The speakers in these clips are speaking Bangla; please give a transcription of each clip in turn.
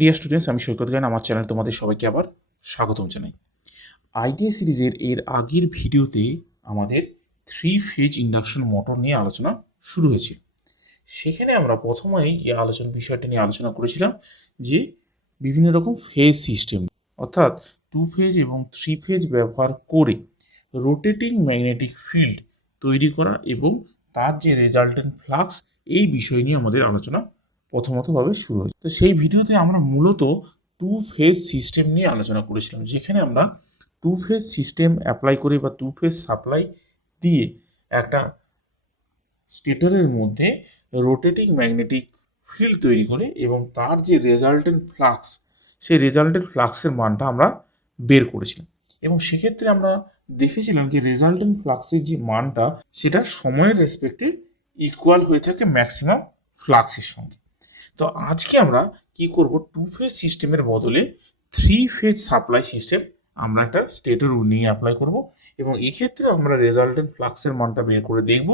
ডিয়ার স্টুডেন্টস আমি সৈকত গান আমার চ্যানেল তোমাদের সবাইকে আবার স্বাগতম জানাই। আইডিয়া সিরিজের এর আগের ভিডিওতে আমাদের থ্রি ফেজ ইন্ডাকশন মোটর নিয়ে আলোচনা শুরু হয়েছে। সেখানে আমরা প্রথমেই এই আলোচনা বিষয়টা নিয়ে আলোচনা করেছিলাম যে বিভিন্ন রকম ফেজ সিস্টেম অর্থাৎ টু ফেজ এবং থ্রি ফেজ ব্যবহার করে রোটেটিং ম্যাগনেটিক ফিল্ড তৈরি করা এবং তার যে রেজাল্টেন্ট ফ্লাক্স এই বিষয় নিয়ে আমাদের আলোচনা প্রথমতভাবে শুরু হয়েছে। তো সেই ভিডিওতে আমরা মূলত টু ফেজ সিস্টেম নিয়ে আলোচনা করেছিলাম, যেখানে আমরা টু ফেজ সিস্টেম অ্যাপ্লাই করে বা টু ফেজ সাপ্লাই দিয়ে একটা স্টেটরের মধ্যে রোটেটিং ম্যাগনেটিক ফিল্ড তৈরি করে এবং তার যে রেজাল্টেন্ট ফ্লাক্স সেই রেজাল্টেন্ট ফ্লাক্সের মানটা আমরা বের করেছিলাম। এবং সেক্ষেত্রে আমরা দেখেছিলাম যে রেজাল্টেন্ট ফ্লাক্সের যে মানটা, সেটা সময়ের রেসপেক্টে ইকুয়াল হয়ে থাকে ম্যাক্সিমাম ফ্লাক্সের সঙ্গে। তো আজকে আমরা কি করব? টু ফেজ সিস্টেমের বদলে থ্রি ফেজ সাপ্লাই সিস্টেম আমরা একটা স্টেটের নিয়ে অ্যাপ্লাই করব এবং এক্ষেত্রে আমরা রেজাল্টেন্ট ফ্লাক্সের মানটা বের করে দেখব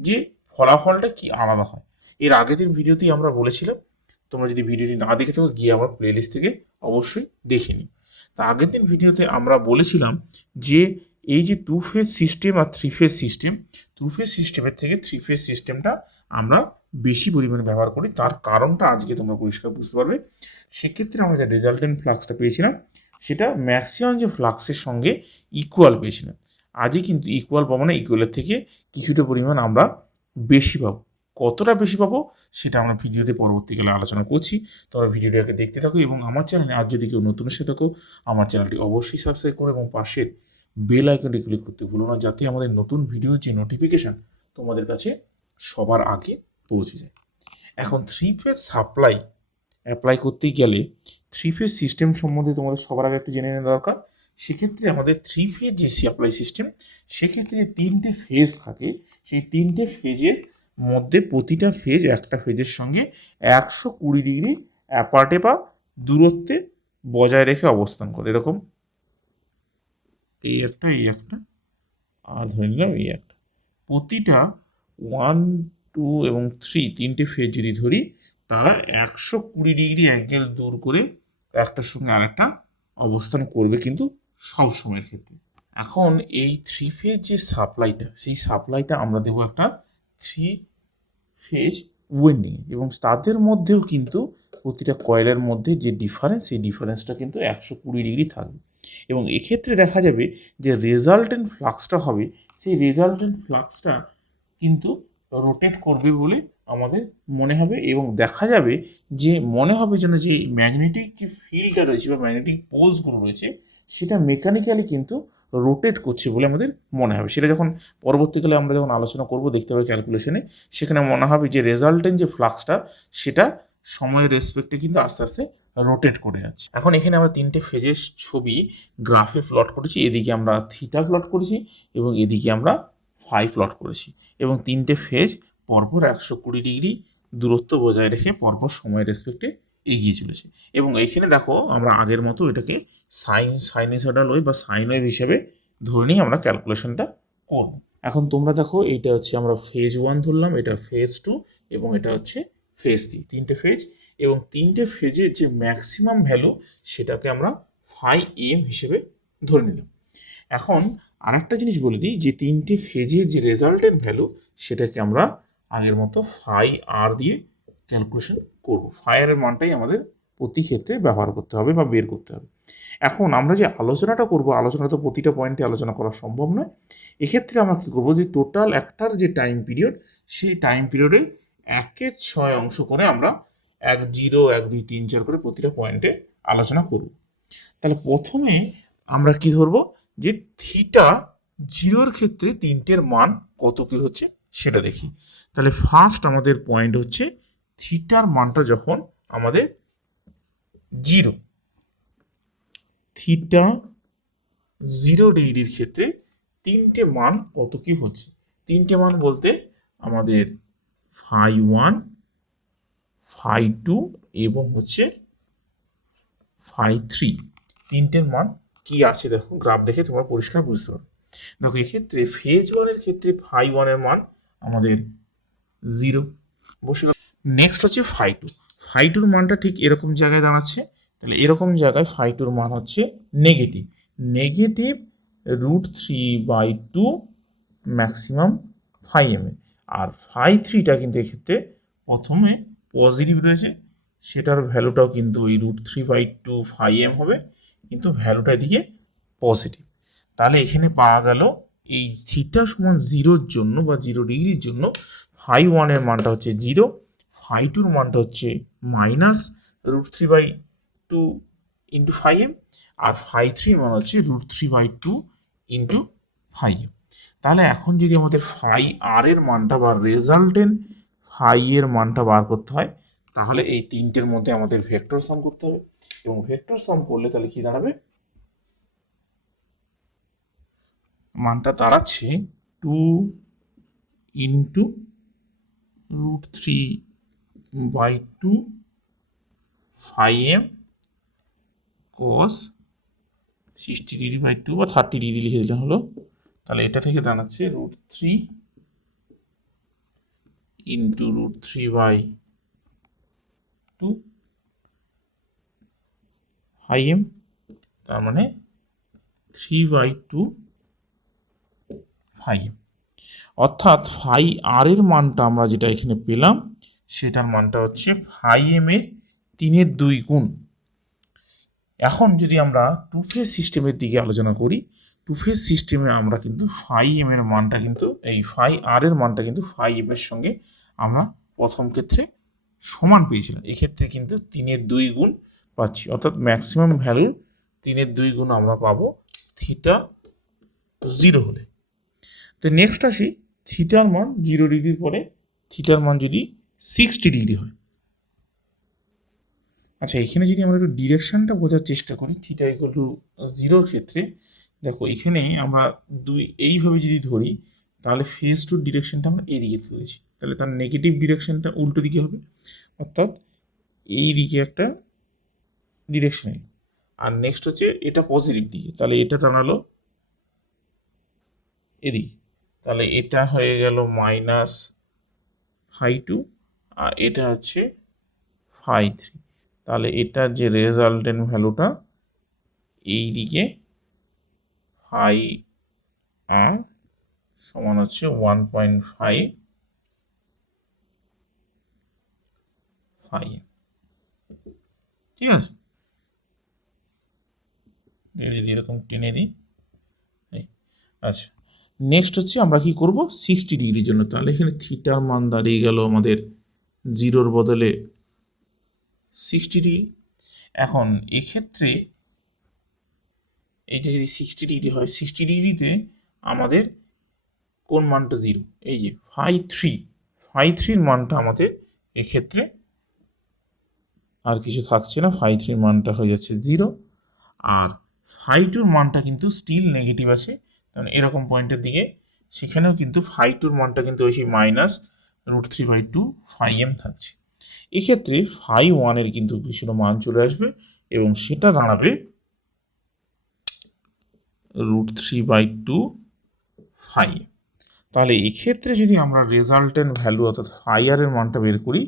যে ফলাফলটা কি আলাদা হয়। এর আগের দিন ভিডিওতেই আমরা বলেছিলাম, তোমরা যদি ভিডিওটি না দেখে থাকো, গিয়ে আমার প্লেলিস্ট থেকে অবশ্যই দেখে নিই তা আগের দিন ভিডিওতে আমরা বলেছিলাম যে এই যে টু ফেজ সিস্টেম আর three phase system two phase সিস্টেমের থেকে থ্রি ফেজ সিস্টেমটা আমরা বেশি পরিমাণে ব্যবহার করি। তার কারণটা আজকে তোমরা পরিষ্কার বুঝতে পারবে। সেক্ষেত্রে আমরা যে রেজাল্টেন্ট ফ্লাক্সটা পেয়েছিলাম, সেটা ম্যাক্সিমাম যে ফ্লাক্সের সঙ্গে ইকুয়াল পেয়েছিলাম। আজই কিন্তু ইকুয়াল পাবো না ইকুয়ালের থেকে কিছুটা পরিমাণ আমরা বেশি পাবো। কতটা বেশি পাবো, সেটা আমরা ভিডিওতে পরবর্তীকালে আলোচনা করছি। তোমরা ভিডিওটাকে দেখতে থাকো এবং আমার চ্যানেলে আজ যদি কেউ নতুন এসে থাকো, আমার চ্যানেলটি অবশ্যই সাবস্ক্রাইব করো এবং পাশের বেল আইকনটি ক্লিক করতে ভুলো না, যাতে আমাদের নতুন ভিডিওর যে নোটিফিকেশান তোমাদের কাছে সবার আগে পৌঁছে যায়। এখন থ্রি ফেজ সাপ্লাই অ্যাপ্লাই করতে গেলে থ্রি ফেজ সিস্টেম সম্বন্ধে তোমাদের সবার আগে একটু জেনে নেওয়া দরকার। সেক্ষেত্রে আমাদের থ্রি ফেজ যে সাপ্লাই সিস্টেম সেক্ষেত্রে তিনটে ফেজ থাকে। সেই তিনটে ফেজের মধ্যে প্রতিটা ফেজ একটা ফেজের সঙ্গে একশো কুড়ি ডিগ্রি অ্যাপার্টে বা দূরত্বে বজায় রেখে অবস্থান করে। এরকম? এই একটা এই একটা, আর ধরে নিলাম এই একটা। প্রতিটা ওয়ান টু এবং থ্রি তিনটে ফেজ যদি ধরি, তারা একশো কুড়ি ডিগ্রি অ্যাঙ্গেল দূর করে একটার সঙ্গে আরেকটা অবস্থান করবে কিন্তু সব সময়ের ক্ষেত্রে। এখন এই থ্রি ফেজ যে সাপ্লাইটা সেই সাপ্লাইটা আমরা দেবো একটা থ্রি ফেজ ওয়েন্ডিং এবং তাদের মধ্যেও কিন্তু প্রতিটা কয়েলের মধ্যে যে ডিফারেন্স সেই ডিফারেন্সটা কিন্তু একশো কুড়ি ডিগ্রি থাকবে। এবং এক্ষেত্রে দেখা যাবে যে রেজাল্টেন্ট ফ্লাক্সটা হবে, সেই রেজাল্টেন্ট ফ্লাক্সটা কিন্তু রোটেট করবে বলে আমাদের মনে হবে এবং দেখা যাবে যে মনে হবে যেন যে ম্যাগনেটিক যে ফিল্ডটা রয়েছে বা ম্যাগনেটিক পোলসগুলো রয়েছে, সেটা মেকানিক্যালি কিন্তু রোটেট করছে বলে আমাদের মনে হবে। সেটা যখন পরবর্তীকালে আমরা যখন আলোচনা করব, দেখতে পাবো ক্যালকুলেশনে সেখানে মনে হবে যে রেজাল্টেন্ট যে ফ্লাক্সটা সেটা সময়ের রেসপেক্টে কিন্তু আস্তে আস্তে রোটেট করে যাচ্ছে। এখন এখানে আমরা তিনটে ফেজের ছবি গ্রাফে প্লট করেছি, এদিকে আমরা থিটা প্লট করেছি এবং এদিকে আমরা ফাই প্লট করেছি। এবং তিনটে ফেজ পরপর একশো কুড়ি ডিগ্রি দূরত্ব বজায় রেখে পরপর সময়ের রেসপেক্টে এগিয়ে চলেছে। এবং এইখানে দেখো, আমরা আগের মতো এটাকে সাইন সাইনিসডাল ওয়েভ বা সাইন ওয়েভ হিসেবে ধরে নিয়ে আমরা ক্যালকুলেশনটা করব। এখন তোমরা দেখো এটা হচ্ছে আমরা ফেজ ওয়ান ধরলাম, এটা ফেজ টু এবং এটা হচ্ছে ফেজ থ্রি তিনটে ফেজ এবং তিনটে ফেজের যে ম্যাক্সিমাম ভ্যালু সেটাকে আমরা ফাই এম হিসেবে ধরে নিলাম। এখন আরেকটা জিনিস বলে দিই, যে তিনটে ফেজের যে রেজাল্টেন্ট ভ্যালু সেটাকে আমরা আগের মতো ফাই আর দিয়ে ক্যালকুলেশন করব। ফায়ারের মানটাই আমাদের প্রতি ক্ষেত্রে ব্যবহার করতে হবে বা বের করতে হবে। এখন আমরা যে আলোচনাটা করব, আলোচনা তো প্রতিটা পয়েন্টে আলোচনা করা সম্ভব নয়। এক্ষেত্রে আমরা কী করব যে টোটাল একটার যে টাইম পিরিয়ড সেই টাইম পিরিয়ডে একের ছয় অংশ করে আমরা এক জিরো, এক দুই, তিন, চার করে প্রতিটা পয়েন্টে আলোচনা করব। তাহলে প্রথমে আমরা কি ধরবো? যে থিটা জিরোর ক্ষেত্রে তিনটের মান কত কি হচ্ছে সেটা দেখি। তাহলে ফার্স্ট আমাদের পয়েন্ট হচ্ছে থিটার মানটা যখন আমাদের জিরো থিটা জিরো ডিগ্রির ক্ষেত্রে তিনটে মান কত কি হচ্ছে? তিনটে মান বলতে আমাদের ফাই ওয়ান ফাই টু এবং হচ্ছে ফাই থ্রি তিনটের মান কি আছে? দেখো গ্রাফ দেখে তোমরা পরিষ্কার বুঝতে পারো দেখো, এক্ষেত্রে ফেজ ওয়ানের ক্ষেত্রে ফাই ওয়ানের মান আমাদের জিরো বসে গেল। নেক্সট হচ্ছে ফাই টু ফাই টুর মানটা ঠিক এরকম জায়গায় দাঁড়াচ্ছে। তাহলে এরকম জায়গায় ফাই টুর মান হচ্ছে negative negative root three by two maximum phi M এ। আর ফাই থ্রিটা কিন্তু এক্ষেত্রে প্রথমে পজিটিভ রয়েছে। সেটার ভ্যালুটাও কিন্তু ওই root three by two phi M হবে। কিন্তু ভ্যালুটা দিকে পজিটিভ তাহলে এখানে পাওয়া গেল এই থিটা সমান জিরোর জন্য বা জিরো ডিগ্রির জন্য ফাই ওয়ানের মানটা হচ্ছে জিরো ফাই টুর মানটা হচ্ছে minus root three by two into five M R phi three মান হচ্ছে root three by two into five M তাহলে এখন যদি আমাদের ফাই আর এর মানটা বা রেজাল্টেন্ট ফাই এর মানটা বার করতে হয়, তাহলে এই তিনটের মধ্যে আমাদের ভেক্টর সাম করতে হবে। এবং ভেক্টর সাম করলে তাহলে কি দাঁড়াবে? মানটা দাঁড়াচ্ছে two into root three by two five M cos sixty degree by two বা থার্টি ডিগ্রি লিখে দিলে হলো। তাহলে এটা থেকে দাঁড়াচ্ছে root three into root three by two five M তার মানে থ্রি বাই টু ফাইভ অর্থাৎ ফাই আর এর মানটা আমরা যেটা এখানে পেলাম, সেটার মানটা হচ্ছে ফাই এম এর তিনের দুই গুণ। এখন যদি আমরা টু ফেজ সিস্টেমের দিকে আলোচনা করি টু ফেজ সিস্টেমে আমরা কিন্তু ফাই এম এর মানটা কিন্তু, এই ফাই আর এর মানটা কিন্তু ফাই এম এর সঙ্গে আমরা প্রথম ক্ষেত্রে সমান পেয়েছিলাম। এক্ষেত্রে কিন্তু তিনের দুই গুণ পাচ্ছি। অর্থাৎ ম্যাক্সিমাম ভ্যালু তিনের দুই গুণ আমরা পাবো থিটা জিরো হলে। তো নেক্সট আসি থিটার মান জিরো ডিগ্রির পরে থিটার মান যদি সিক্সটি ডিগ্রি হয়। আচ্ছা এখানে যদি আমরা একটু ডিরেকশনটা বোঝার চেষ্টা করি থিটা ইকুয়াল টু জিরোর ক্ষেত্রে, দেখো এখানে আমরা দুই, এইভাবে যদি ধরি, তাহলে ফেস টু ডিরেকশনটা আমরা এদিকে ধরেছি। তাহলে তার নেগেটিভ ডিরেকশনটা উল্টো দিকে হবে। অর্থাৎ এই দিকে একটা ডিরেকশন আর নেক্সট হচ্ছে এটা পজিটিভ দিকে। তাহলে এটা দাঁড়াল এদিকে। তাহলে এটা হয়ে গেল মাইনাস ফাই টু আর এটা হচ্ছে ফাই থ্রি তাহলে এটা যে রেজাল্টেন্ট ভ্যালুটা এই দিকে ফাই আর সমান হচ্ছে ওয়ান পয়েন্ট ফাইভ ফাইভ ঠিক আছে? টেনে দিই এরকম টেনে দিই। আচ্ছা নেক্সট হচ্ছে আমরা কি করব? সিক্সটি ডিগ্রির জন্য। তাহলে এখানে থিটার মান দাঁড়িয়ে গেল আমাদের জিরোর বদলে সিক্সটি ডিগ্রি এখন এক্ষেত্রে এইটা যদি সিক্সটি ডিগ্রি হয় সিক্সটি ডিগ্রিতে আমাদের কোন মানটা জিরো এই যে ফাই থ্রি ফাই থ্রির মানটা আমাদের এক্ষেত্রে আর কিছু থাকছে না। ফাই থ্রির মানটা হয়ে যাচ্ছে জিরো আর ফাই টুর মানটা কিন্তু স্টিল নেগেটিভ আছে। কারণ এরকম পয়েন্টের দিকে সেখানেও কিন্তু ফাই টুর মানটা কিন্তু ওই সেই minus root three by two phi M থাকছে। এক্ষেত্রে ফাই ওয়ানের কিন্তু কিছুটা মান চলে আসবে এবং সেটা দাঁড়াবে root three by two phi তাহলে এক্ষেত্রে যদি আমরা রেজাল্টেন্ট ভ্যালু অর্থাৎ ফাইয়ারের মানটা বের করি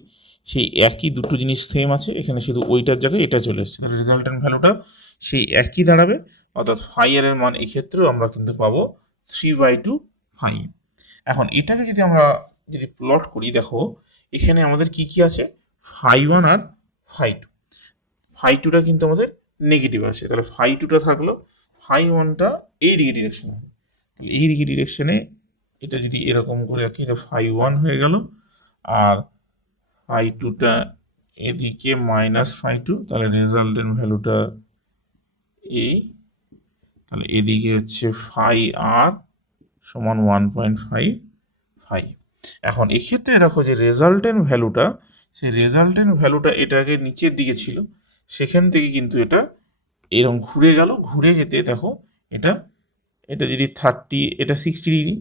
সেই একই দুটো জিনিস সেম আছে, এখানে শুধু ওইটার জায়গায় এটা চলে এসেছে। তাহলে রেজাল্টেন্ট ভ্যালুটা সেই একই দাঁড়াবে, অর্থাৎ ফাইয়ারের মান এক্ষেত্রেও আমরা কিন্তু পাবো থ্রি বাই টু ফাইভ এখন এটাকে যদি আমরা যদি প্লট করি, দেখো, এখানে আমাদের কি কি আছে? ফাই ওয়ান আর ফাই টু ফাই টুটা কিন্তু আমাদের নেগেটিভ আছে। তাহলে ফাই টুটা থাকল ফাই ওয়ানটা এই দিকে ডিরেকশন হবে তাহলে এই দিকে ডিরেকশনে এটা যদি এরকম করে রাখি এটা ফাই ওয়ান হয়ে গেল। আর ফাই টুটা এদিকে মাইনাস ফাই টু, তাহলে রেজাল্টের ভ্যালুটা এই তাহলে এদিকে হচ্ছে ফাই আর সমান ওয়ান পয়েন্ট ফাইভ ফাইভ। এখন এক্ষেত্রে দেখো যে রেজাল্টেন্ট ভ্যালুটা, সেই রেজাল্টেন্ট ভ্যালুটা এটাকে নিচের দিকে ছিল, সেখান থেকে কিন্তু এটা এরকম ঘুরে গেল, ঘুরে যেতে দেখো এটা এটা যদি থার্টি, এটা সিক্সটি ডিগ্রি,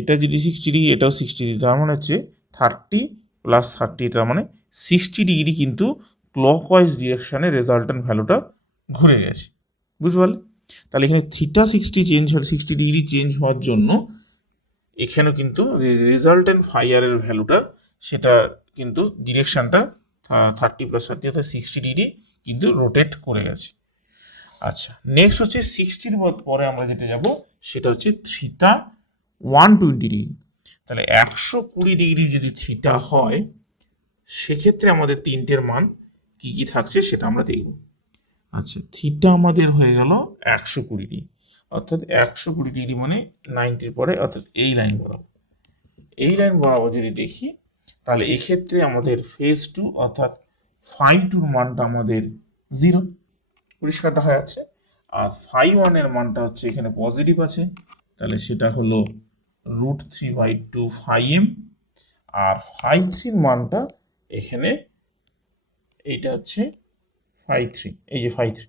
এটা যদি সিক্সটি ডিগ্রি, এটাও সিক্সটি ডিগ্রি, তার মানে হচ্ছে থার্টি প্লাস থার্টি তার মানে সিক্সটি ডিগ্রি কিন্তু ক্লকওয়াইজ ডিরেকশানে রেজাল্টেন্ট ভ্যালুটা ঘুরে গেছে। বুঝতে পারলে? তাহলে এখানে থিটা সিক্সটি চেঞ্জ হল সিক্সটি ডিগ্রি চেঞ্জ হওয়ার জন্য এখানেও কিন্তু রেজাল্টেন্ট ফাইয়ারের ভ্যালুটা সেটা কিন্তু ডিরেকশানটা থার্টি প্লাস থার্টি অর্থাৎ সিক্সটি ডিগ্রি কিন্তু রোটেট করে গেছে। আচ্ছা নেক্সট হচ্ছে সিক্সটির পরে আমরা যেটা যাব সেটা হচ্ছে থ্রিটা ওয়ান টোয়েন্টি ডিগ্রি তাহলে একশো কুড়ি ডিগ্রি যদি থ্রিটা হয়, সেক্ষেত্রে আমাদের তিনটের মান কি কি থাকছে সেটা আমরা দেখব। আচ্ছা থিটা আমাদের হয়ে গেল একশো কুড়ি ডিগ্রি অর্থাৎ একশো কুড়ি ডিগ্রি মানে নাইনটির পরে, অর্থাৎ এই লাইন বরাবর। এই লাইন বরাবর যদি দেখি, তাহলে এক্ষেত্রে আমাদের ফেজ টু অর্থাৎ ফাইভ টুর মানটা আমাদের জিরো পরিষ্কার দেখা যাচ্ছে আর ফাইভ ওয়ানের মানটা হচ্ছে এখানে পজিটিভ আছে। তাহলে সেটা হলো root three by two five M R five থ্রির মানটা এখানে এইটা হচ্ছে ফাইভ থ্রি এই যে ফাইভ থ্রি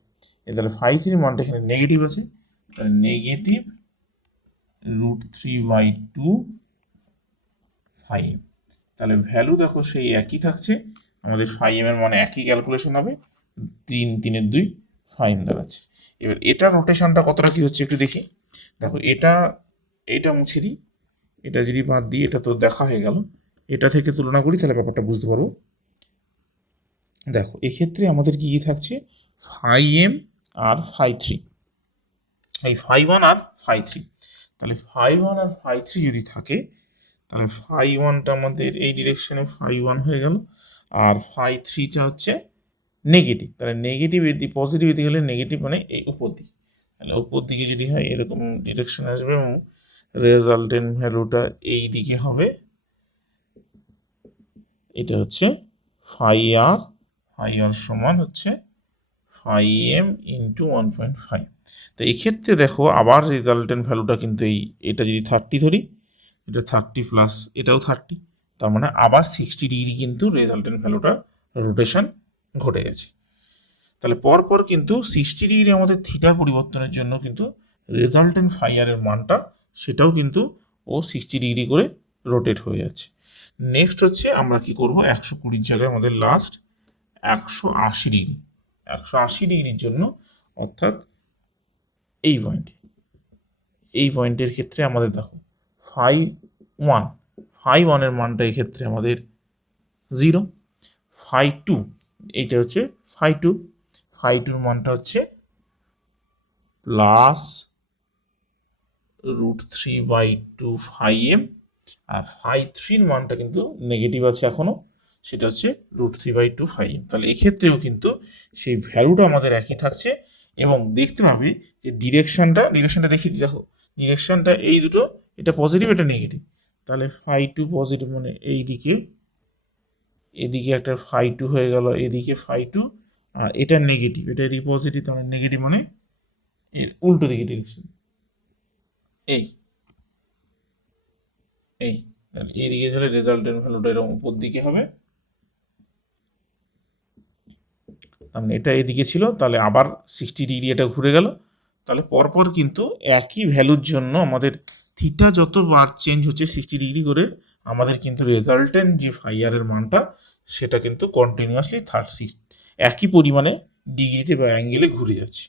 এই তাহলে ফাইভ থ্রির মানটা এখানে নেগেটিভ আছে, তাহলে negative root three by two five তাহলে ভ্যালু দেখো সেই একই থাকছে, আমাদের ফাইভ এর মানে একই ক্যালকুলেশন হবে, তিন, তিনের দুই ফাইভ দাঁড়াচ্ছে। এবার এটা নোটেশনটা কতটা কি হচ্ছে একটু দেখি। দেখো এটা এটা মুছে দিই। এটা যদি বাদ দিই, এটা তো দেখা হয়ে গেল। এটা থেকে তুলনা করি, তাহলে ব্যাপারটা বুঝতে পারব। দেখো, এক্ষেত্রে আমাদের কি কী থাকছে? ফাইভ এম আর ফাইভ থ্রি এই ফাইভ ওয়ান আর ফাইভ থ্রি তাহলে ফাইভ ওয়ান আর ফাইভ থ্রি যদি থাকে, তাহলে ফাইভ ওয়ানটা আমাদের এই ডিরেকশনে ফাইভ ওয়ান হয়ে গেল। আর ফাইভ থ্রিটা হচ্ছে নেগেটিভ তাহলে নেগেটিভ এদি পজিটিভ এদিকে গেলে নেগেটিভ মানে এই উপর দিকে। তাহলে উপর দিকে যদি হয়, এরকম ডিরেকশন আসবে এবং রেজাল্টেন্ট ভ্যালুটা এই দিকে হবে। এটা হচ্ছে ফাই আর ফাইভ আর সমান হচ্ছে phi M into one point five. তো এক্ষেত্রে দেখো আবার রেজাল্টেন্ট ভ্যালুটা কিন্তু এই, এটা যদি থার্টি ধরি, এটা থার্টি প্লাস, এটাও থার্টি। তার মানে আবার সিক্সটি ডিগ্রি কিন্তু রেজাল্টেন্ট ভ্যালুটার রোটেশন ঘটে গেছে। তাহলে পরপর কিন্তু সিক্সটি ডিগ্রি আমাদের থিটার পরিবর্তনের জন্য কিন্তু রেজাল্টেন্ট ফাইয়ারের মানটা সেটাও কিন্তু ও সিক্সটি ডিগ্রি করে রোটেট হয়ে যাচ্ছে। নেক্সট হচ্ছে আমরা কি করব? একশো কুড়ির জায়গায় আমাদের লাস্ট একশো আশি ডিগ্রি একশো আশি ডিগ্রির জন্য অর্থাৎ এই পয়েন্টে এই পয়েন্টের ক্ষেত্রে আমাদের দেখো ফাইভ ওয়ান ফাইভ ওয়ানের মানটা এই ক্ষেত্রে আমাদের জিরো ফাইভ টু এইটা হচ্ছে ফাইভ টু ফাইভ টুর মানটা হচ্ছে plus root three by two five M R five থ্রির মানটা কিন্তু নেগেটিভ আছে এখনও সেটা হচ্ছে root three by two five M তাহলে এক্ষেত্রেও কিন্তু সেই ভ্যালুটা আমাদের একই থাকছে এবং দেখতে পাবে যে ডিরেকশনটা ডিরেকশনটা দেখি, দেখো ডিরেকশনটা এই দুটো, এটা পজিটিভ এটা নেগেটিভ তাহলে ফাইভ টু পজিটিভ মানে এই দিকে, এদিকে একটা ফাইভ টু হয়ে গেল, এদিকে ফাইভ টু আর এটা নেগেটিভ এটা এদিকে পজিটিভ তাহলে নেগেটিভ মানে এর উল্টো দিকে ডিরেকশন এই এই তাহলে এইদিকে গেলে রেজাল্টের ভ্যালুটা এরকম উপর দিকে হবে। তার মানে এটা এদিকে ছিল, তাহলে আবার সিক্সটি ডিগ্রি এটা ঘুরে গেল। তাহলে পরপর কিন্তু একই ভ্যালুর জন্য আমাদের থিটা যতবার চেঞ্জ হচ্ছে সিক্সটি ডিগ্রি করে, আমাদের কিন্তু রেজাল্টেন্ট যে ফাইয়ারের মানটা, সেটা কিন্তু কন্টিনিউয়াসলি থার্ড সিক্স একই পরিমাণে ডিগ্রিতে বা অ্যাঙ্গেলে ঘুরে যাচ্ছে।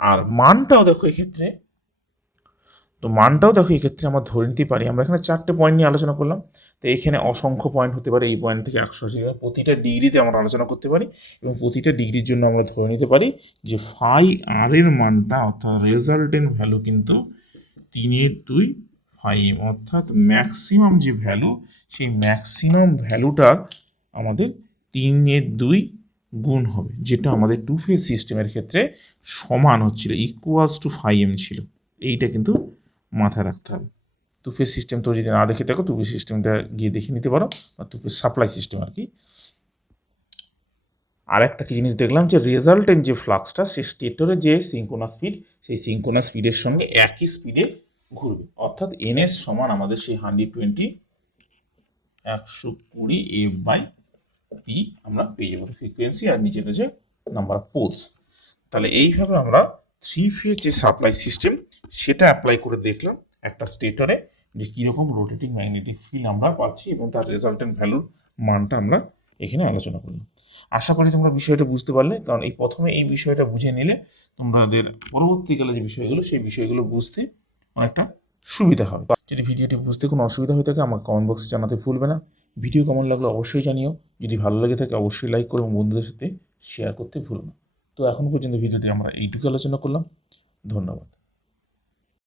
আর মানটাও দেখো এক্ষেত্রে তো মানটাও দেখো এক্ষেত্রে আমরা ধরে নিতে পারি। আমরা এখানে চারটে পয়েন্ট নিয়ে আলোচনা করলাম। তো এখানে অসংখ্য পয়েন্ট হতে পারে, এই পয়েন্ট থেকে একশো আশি প্রতিটা ডিগ্রিতে আমরা আলোচনা করতে পারি এবং প্রতিটা ডিগ্রির জন্য আমরা ধরে নিতে পারি যে ফাই আর এর মানটা, অর্থাৎ রেজাল্টেন্ট ভ্যালু কিন্তু তিনের দুই ফাইভ অর্থাৎ ম্যাক্সিমাম যে ভ্যালু সেই ম্যাক্সিমাম ভ্যালুটার আমাদের তিনের দুই গুণ হবে, যেটা আমাদের টু ফেজ সিস্টেমের ক্ষেত্রে সমান হচ্ছিল ইকুয়ালস টু ফাইভ এম ছিল। এইটা কিন্তু মাথায় রাখতে হবে। টু ফেজ সিস্টেম তো যদি না দেখে থাকো টু সিস্টেমটা গিয়ে দেখে নিতে পারো বা টু সাপ্লাই সিস্টেম আর কি। আর একটা কি জিনিস দেখলাম যে রেজাল্টেন্ট যে ফ্লাক্সটা সেই স্টেটরের যে সিঙ্কোনা স্পিড সেই সিঙ্কোনা স্পিডের সঙ্গে একই স্পিডে ঘুরবে। অর্থাৎ এনএস সমান আমাদের সেই হান্ড্রেড টোয়েন্টি একশো কুড়ি এফ বাই পি আমরা পেয়ে যাব। ফ্রিকোয়েন্সি আর নিচে রয়েছে নাম্বার অফ পোলস তাহলে এইভাবে আমরা থ্রি ফেজ যে সাপ্লাই সিস্টেম সেটা অ্যাপ্লাই করে দেখলাম একটা স্টেটরে যে কীরকম রোটেটিং ম্যাগনেটিক ফিল্ড আমরা পাচ্ছি এবং তার রেজাল্টেন্ট ভ্যালুর মানটা আমরা এখানে আলোচনা করলাম। আশা করি তোমরা বিষয়টা বুঝতে পারলে, কারণ এই প্রথমে এই বিষয়টা বুঝে নিলে তোমাদের পরবর্তীকালে যে বিষয়গুলো, সেই বিষয়গুলো বুঝতে অনেকটা সুবিধা হবে। যদি ভিডিওটি বুঝতে কোনো অসুবিধা হয়ে থাকে, আমার কমেন্ট বক্সে জানাতে ভুলবে না। ভিডিও কেমন লাগল অবশ্যই জানিও। যদি ভালো লাগে থাকে, অবশ্যই লাইক করো এবং বন্ধুদের সাথে শেয়ার করতে ভুলো না। তো এখন পর্যন্ত ভিডিওতে আমরা এইটুকু আলোচনা করলাম। ধন্যবাদ।